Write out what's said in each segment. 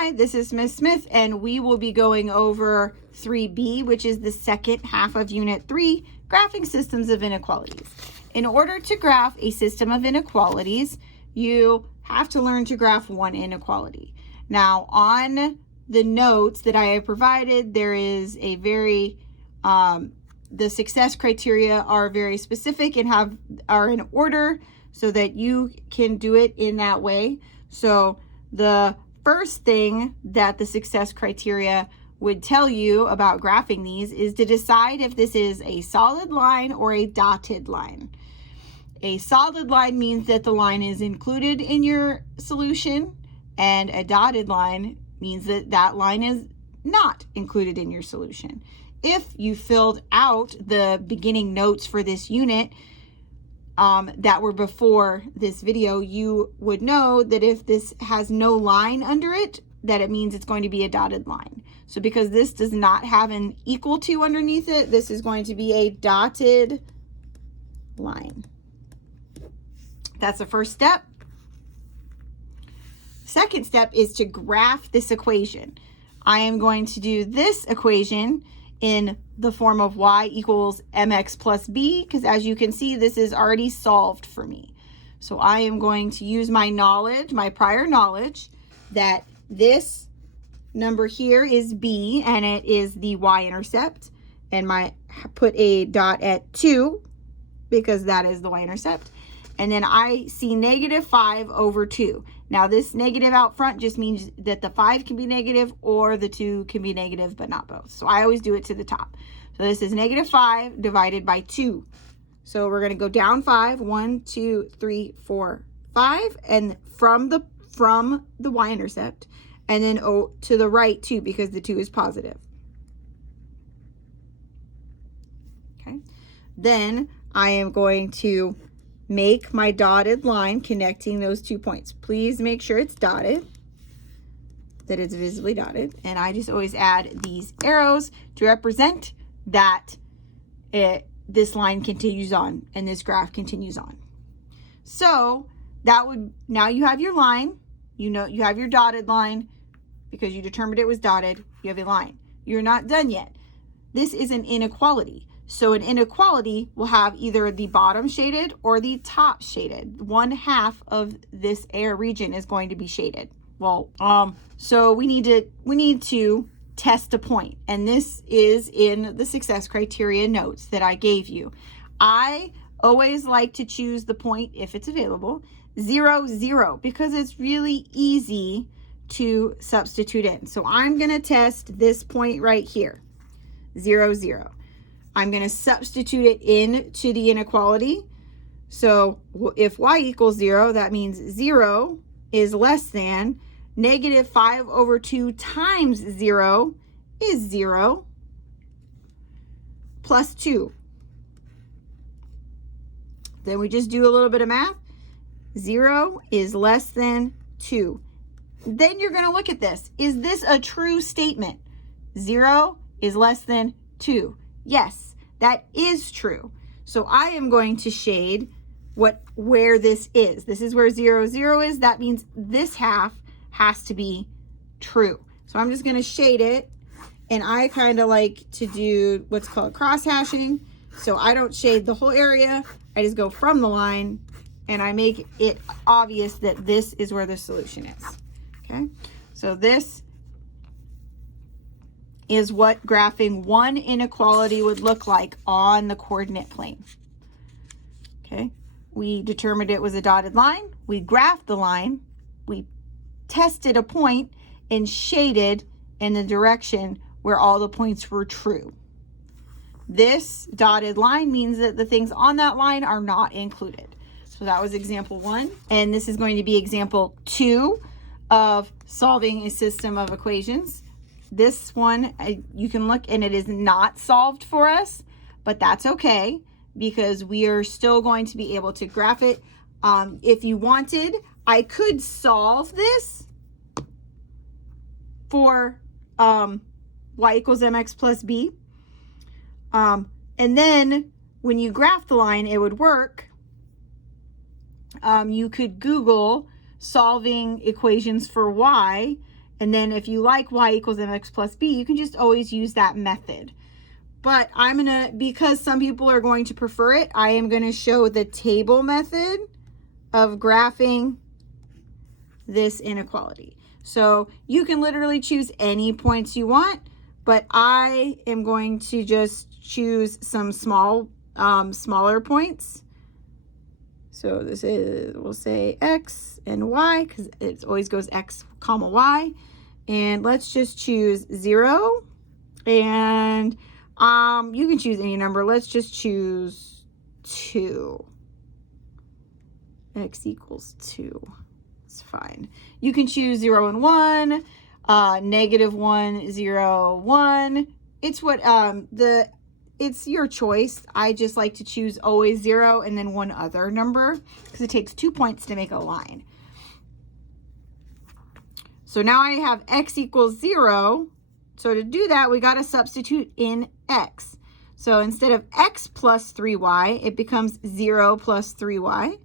Hi, this is Ms. Smith, and we will be going over 3B, which is the second half of Unit 3, Graphing Systems of Inequalities. In order to graph a system of inequalities, you have to learn to graph one inequality. Now, on the notes that I have provided, there is a the success criteria are very specific and are in order so that you can do it in that way. So the first thing that the success criteria would tell you about graphing these is to decide if this is a solid line or a dotted line. A solid line means that the line is included in your solution, and a dotted line means that that line is not included in your solution. If you filled out the beginning notes for this unit that were before this video, you would know that if this has no line under it, that it means it's going to be a dotted line. So because this does not have an equal to underneath it, this is going to be a dotted line. That's the first step. Second step is to graph this equation. I am going to do this equation in the form of y equals mx plus b, because as you can see, this is already solved for me. So I am going to use my knowledge, my prior knowledge, that this number here is b and it is the y-intercept, and put a dot at 2 because that is the y-intercept. And then I see -5 over 2. Now this negative out front just means that the 5 can be negative or the 2 can be negative, but not both. So I always do it to the top. So this is -5 divided by 2. So we're going to go down 5, 1, 2, 3, 4, 5, and from the y-intercept, and then to the right 2 because the 2 is positive. Okay. Then I am going to make my dotted line connecting those 2 points. Please make sure it's dotted, that it's visibly dotted. And I just always add these arrows to represent that this line continues on and this graph continues on. So now you have your line, you have your dotted line because you determined it was dotted, you have a line. You're not done yet. This is an inequality. So an inequality will have either the bottom shaded or the top shaded. One half of this air region is going to be shaded. Well, so we need to test a point, and this is in the success criteria notes that I gave you. I always like to choose the point, if it's available, 0, 0, because it's really easy to substitute in. So I'm going to test this point right here, 0, 0. I'm going to substitute it into the inequality. So if y equals 0, that means 0 is less than -5 over 2 times 0 is 0 plus 2. Then we just do a little bit of math. 0 is less than 2. Then you're going to look at this. Is this a true statement? 0 is less than 2. Yes, that is true. So I am going to shade where this is. This is where 0, 0 is. That means this half has to be true. So I'm just going to shade it, and I kind of like to do what's called cross hashing. So I don't shade the whole area. I just go from the line, and I make it obvious that this is where the solution is. Okay, so this is what graphing one inequality would look like on the coordinate plane. Okay, we determined it was a dotted line, we graphed the line, we tested a point and shaded in the direction where all the points were true. This dotted line means that the things on that line are not included. So that was example 1, and this is going to be example 2 of solving a system of equations. This one, you can look, and it is not solved for us, but that's okay because we are still going to be able to graph it. If you wanted, I could solve this for y equals mx plus b. And then when you graph the line, it would work. You could Google solving equations for y, And then if you like y equals mx plus b, you can just always use that method. But because some people are going to prefer it, I am going to show the table method of graphing this inequality. So you can literally choose any points you want, but I am going to just choose some smaller points. So this is, we'll say x and y, because it always goes x comma y. And let's just choose 0. And you can choose any number. Let's just choose 2. X equals 2. It's fine. You can choose 0 and 1, -1, 0, 1. It's what it's your choice. I just like to choose always 0 and then one other number because it takes 2 points to make a line. So now I have x equals 0. So to do that, we got to substitute in x. So instead of x plus 3y, it becomes 0 plus 3y.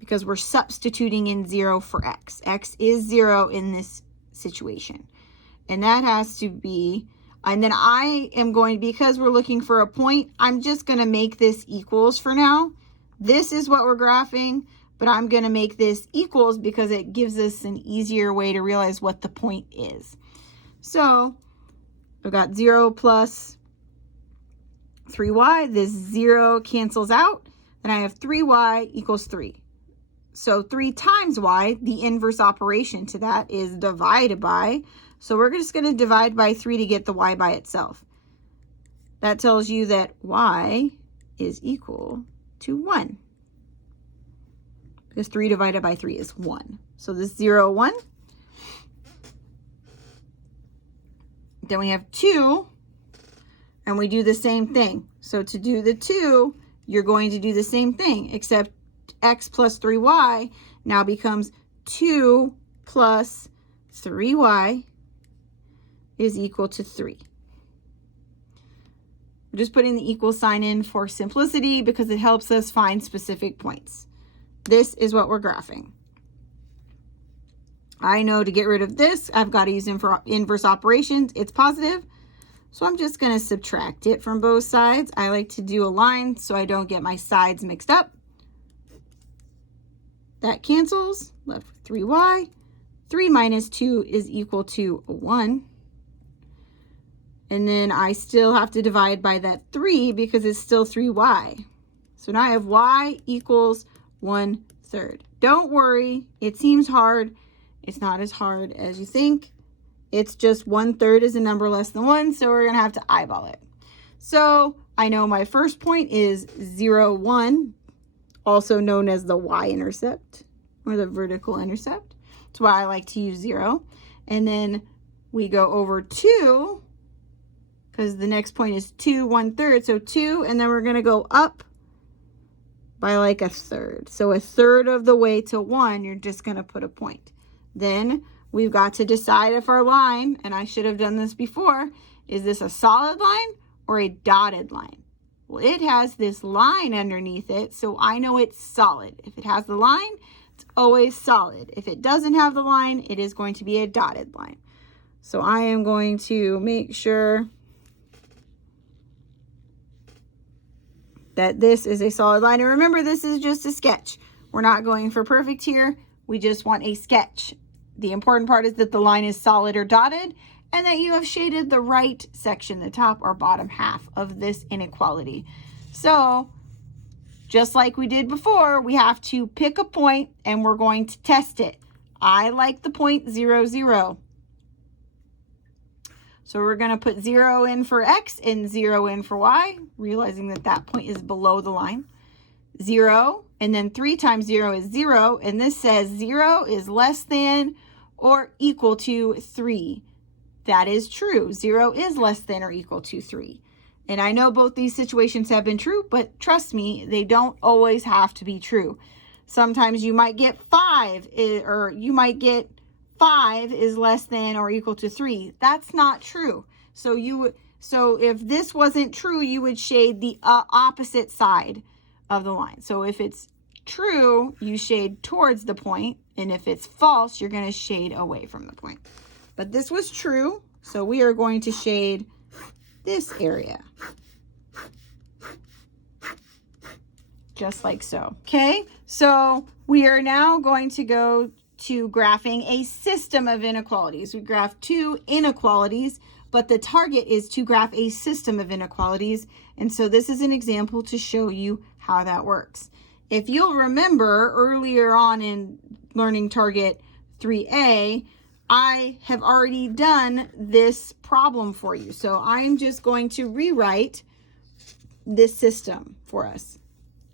Because we're substituting in 0 for x. X is 0 in this situation. And that has to be, and then I am going, because we're looking for a point, I'm just going to make this equals for now. This is what we're graphing, but I'm going to make this equals because it gives us an easier way to realize what the point is. So I've got 0 plus 3y. This 0 cancels out. Then I have 3y equals 3. So 3 times y, the inverse operation to that is divided by. So we're just going to divide by 3 to get the y by itself. That tells you that y is equal to 1. Because 3 divided by 3 is 1. So this 0, 1. Then we have 2. And we do the same thing. So to do the 2, you're going to do the same thing, except x plus 3y now becomes 2 plus 3y is equal to 3. We're just putting the equal sign in for simplicity because it helps us find specific points. This is what we're graphing. I know to get rid of this, I've got to use inverse operations. It's positive. So I'm just going to subtract it from both sides. I like to do a line so I don't get my sides mixed up. That cancels, left with 3y. 3 minus 2 is equal to 1. And then I still have to divide by that 3 because it's still 3y. So now I have y equals 1/3. Don't worry, it seems hard. It's not as hard as you think. It's just 1/3 is a number less than 1, so we're going to have to eyeball it. So I know my first point is 0, 1. Also known as the y-intercept or the vertical intercept. That's why I like to use 0. And then we go over 2 because the next point is 2, 1/3. So 2, and then we're going to go up by like 1/3. So 1/3 of the way to 1, you're just going to put a point. Then we've got to decide if our line, and I should have done this before, is this a solid line or a dotted line? Well, it has this line underneath it, so I know it's solid. If it has the line, it's always solid. If it doesn't have the line, it is going to be a dotted line. So I am going to make sure that this is a solid line. And remember, this is just a sketch. We're not going for perfect here. We just want a sketch. The important part is that the line is solid or dotted, and that you have shaded the right section, the top or bottom half of this inequality. So just like we did before, we have to pick a point and we're going to test it. I like the point 0, 0. So we're going to put 0 in for x and 0 in for y, realizing that that point is below the line. 0, and then 3 times 0 is 0, and this says 0 is less than or equal to 3. That is true. 0 is less than or equal to 3. And I know both these situations have been true, but trust me, they don't always have to be true. Sometimes you might get 5, or you might get 5 is less than or equal to 3. That's not true. So if this wasn't true, you would shade the opposite side of the line. So if it's true, you shade towards the point, And if it's false, you're going to shade away from the point. But this was true, so we are going to shade this area. Just like so. Okay, so we are now going to go to graphing a system of inequalities. We graph two inequalities, but the target is to graph a system of inequalities. And so this is an example to show you how that works. If you'll remember earlier on in Learning Target 3A, I have already done this problem for you. So I'm just going to rewrite this system for us.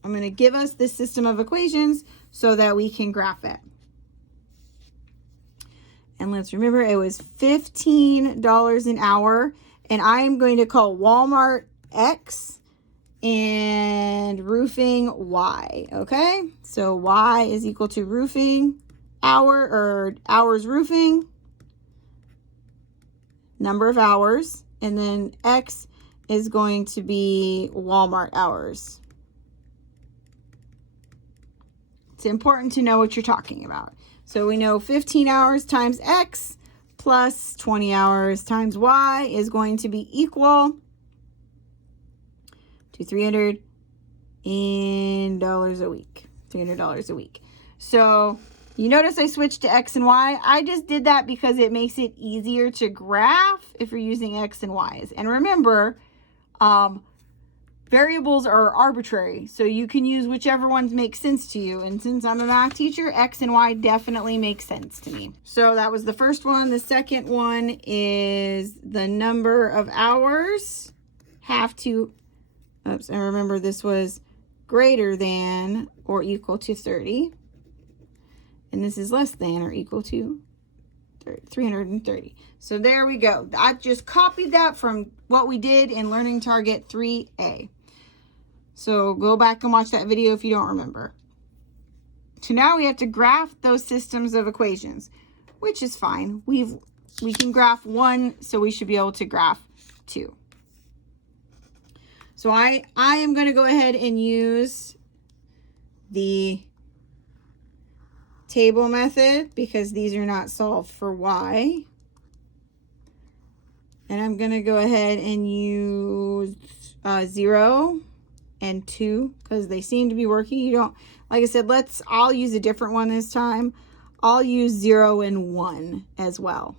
I'm going to give us this system of equations so that we can graph it. And let's remember it was $15 an hour. And I'm going to call Walmart X and roofing Y. Okay, so Y is equal to roofing hours roofing, number of hours, and then X is going to be Walmart hours. It's important to know what you're talking about. So we know 15 hours times X plus 20 hours times Y is going to be equal to $300 a week. $300 a week. So you notice I switched to X and Y. I just did that because it makes it easier to graph if you're using X and Y's. And remember, variables are arbitrary, so you can use whichever ones make sense to you. And since I'm a math teacher, X and Y definitely make sense to me. So that was the first one. The second one is the number of hours have to, and remember this was greater than or equal to 30. And this is less than or equal to 330. So there we go. I just copied that from what we did in Learning Target 3A. So go back and watch that video if you don't remember. So now we have to graph those systems of equations, which is fine. We can graph one, so we should be able to graph two. So I am going to go ahead and use the table method because these are not solved for Y. And I'm going to go ahead and use 0 and 2 because they seem to be working. You don't, like I said, I'll use a different one this time. I'll use 0 and 1 as well.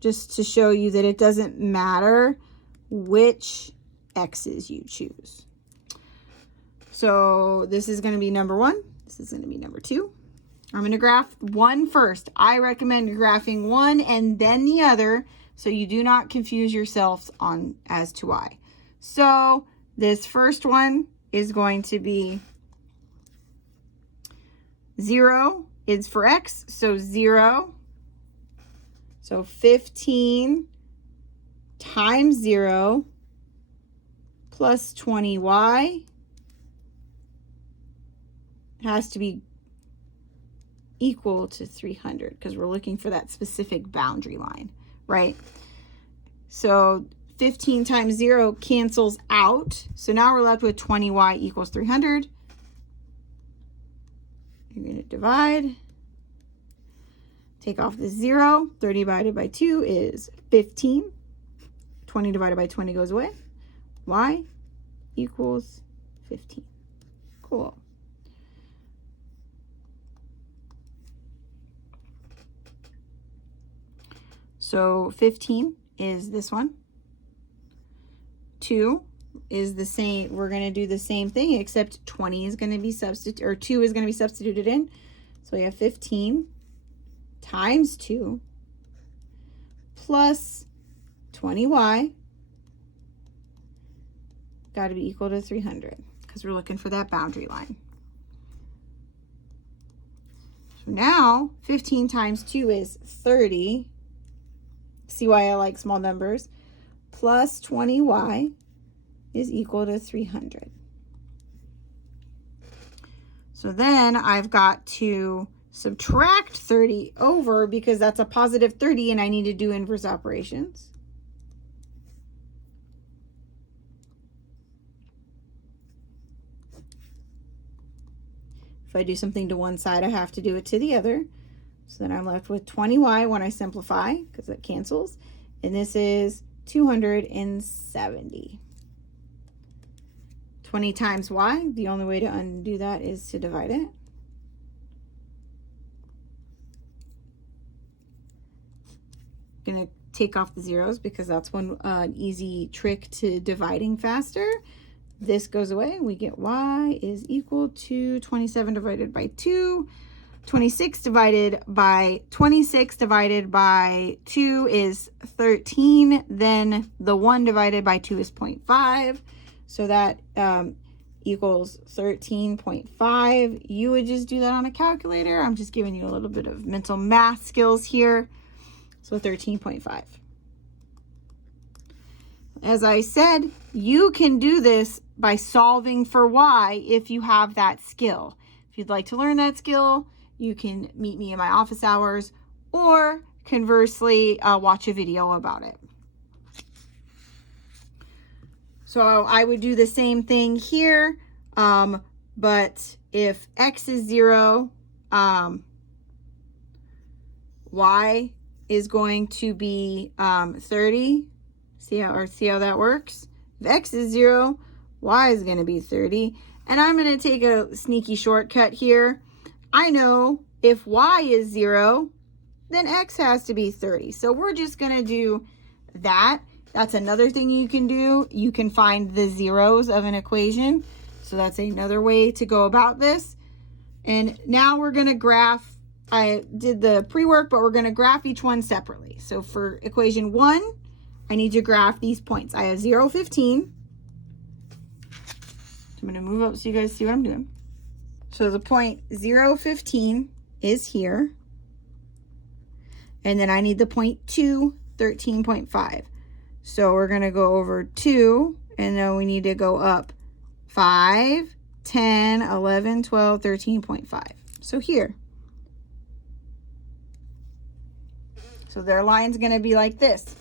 Just to show you that it doesn't matter which X's you choose. So this is going to be number 1. This is going to be number 2. I'm going to graph 1 first. I recommend graphing 1 and then the other so you do not confuse yourselves as to why. So this first one is going to be 0 is for X, so 0. So 15 times 0 plus 20Y has to be equal to 300 because we're looking for that specific boundary line, right? So 15 times 0 cancels out. So now we're left with 20Y equals 300. You're going to divide. Take off the 0. 30 divided by 2 is 15. 20 divided by 20 goes away. Y equals 15. Cool. So 15 is this one. 2 is the same. We're going to do the same thing, except 20 is going to be substituted, or 2 is going to be substituted in. So we have 15 times 2 plus 20Y got to be equal to 300 because we're looking for that boundary line. So now 15 times 2 is 30. See why I like small numbers. Plus 20Y is equal to 300. So then I've got to subtract 30 over because that's a positive 30 and I need to do inverse operations. If I do something to one side, I have to do it to the other. So then I'm left with 20y when I simplify, because it cancels. And this is 270. 20 times y, the only way to undo that is to divide it. Gonna take off the zeros because that's an easy trick to dividing faster. This goes away. We get y is equal to 27 divided by 2. 26 divided by 2 is 13. Then the 1 divided by 2 is 0.5. So that equals 13.5. You would just do that on a calculator. I'm just giving you a little bit of mental math skills here. So 13.5. As I said, you can do this by solving for y if you have that skill. If you'd like to learn that skill, you can meet me in my office hours, or conversely, watch a video about it. So I would do the same thing here, but if x is 0, y is going to be 30. See how that works? If x is 0, y is going to be 30. And I'm going to take a sneaky shortcut here. I know if y is 0, then x has to be 30. So we're just going to do that. That's another thing you can do. You can find the zeros of an equation. So that's another way to go about this. And now we're going to graph. I did the pre-work, but we're going to graph each one separately. So for equation 1, I need to graph these points. I have 0, 15. I'm going to move up so you guys see what I'm doing. So the point 0, 15 is here. And then I need the point 2, 13.5. So we're going to go over 2, and then we need to go up 5, 10, 11, 12, 13.5. So here. So their line's going to be like this.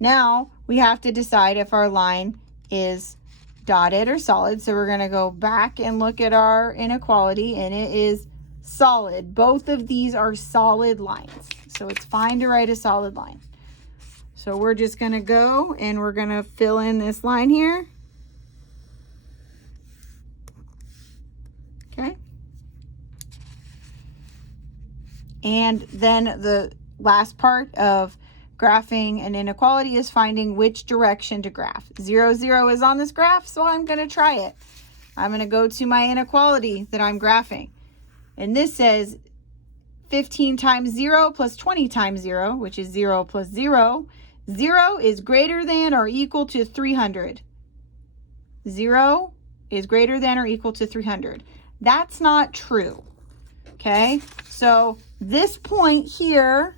Now we have to decide if our line is dotted or solid. So we're going to go back and look at our inequality, and it is solid. Both of these are solid lines. So it's fine to write a solid line. So we're just going to go and we're going to fill in this line here. Okay. And then the last part of graphing an inequality is finding which direction to graph. 0, 0 is on this graph, so I'm going to try it. I'm going to go to my inequality that I'm graphing. And this says 15 times 0 plus 20 times 0, which is 0 plus 0. 0 is greater than or equal to 300. 0 is greater than or equal to 300. That's not true. Okay, so this point here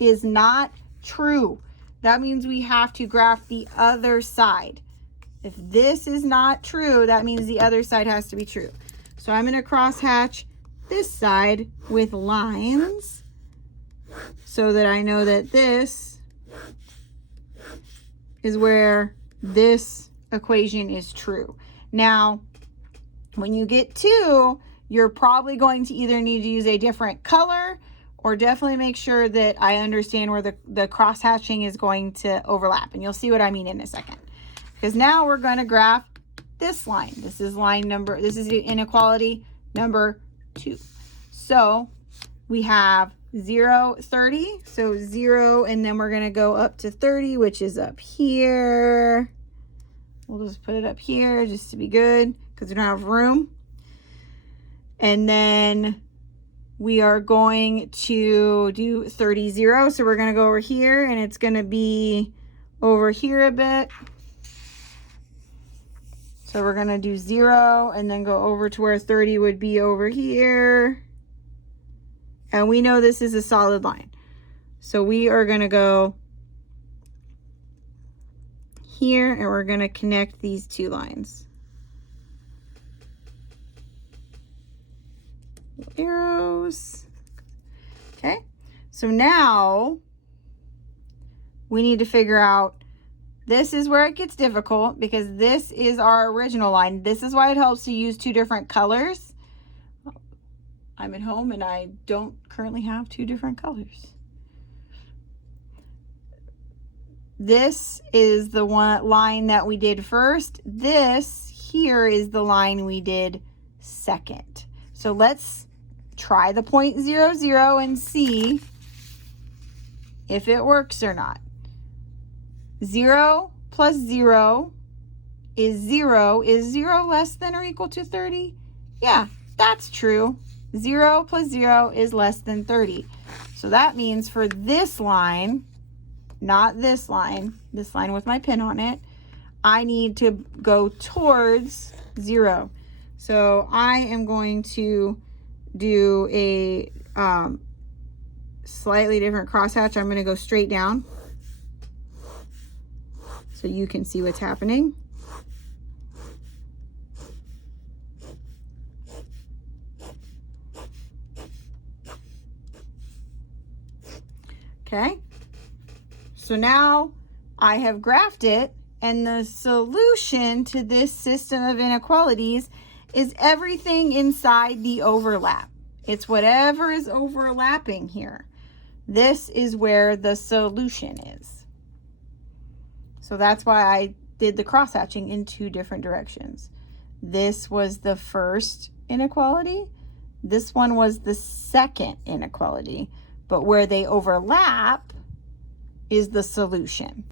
is not true. That means we have to graph the other side. If this is not true, that means the other side has to be true. So I'm going to crosshatch this side with lines so that I know that this is where this equation is true. Now, when you get 2, you're probably going to either need to use a different color, or definitely make sure that I understand where the cross-hatching is going to overlap. And you'll see what I mean in a second. Because now we're going to graph this line. This is the inequality number 2. So we have 0, 30. So 0, and then we're going to go up to 30, which is up here. We'll just put it up here just to be good because we don't have room. And then we are going to do 30, 0. So we're going to go over here, and it's going to be over here a bit. So we're going to do 0 and then go over to where 30 would be over here. And we know this is a solid line. So we are going to go here, and we're going to connect these two lines. Arrows. Okay, so now we need to figure out, this is where it gets difficult because this is our original line. This is why it helps to use 2 different colors. I'm at home and I don't currently have two different colors. This is the one line that we did first. This here is the line we did second. So let's try the 0.00 and see if it works or not. 0 plus 0 is 0. Is 0 less than or equal to 30? Yeah, that's true. 0 plus 0 is less than 30. So that means for this line, not this line with my pin on it, I need to go towards 0. So I am going to do a slightly different crosshatch. I'm going to go straight down so you can see what's happening. Okay, so now I have graphed it, and the solution to this system of inequalities is everything inside the overlap. It's whatever is overlapping here. This is where the solution is. So that's why I did the cross-hatching in two different directions. This was the first inequality. This one was the second inequality. But where they overlap is the solution.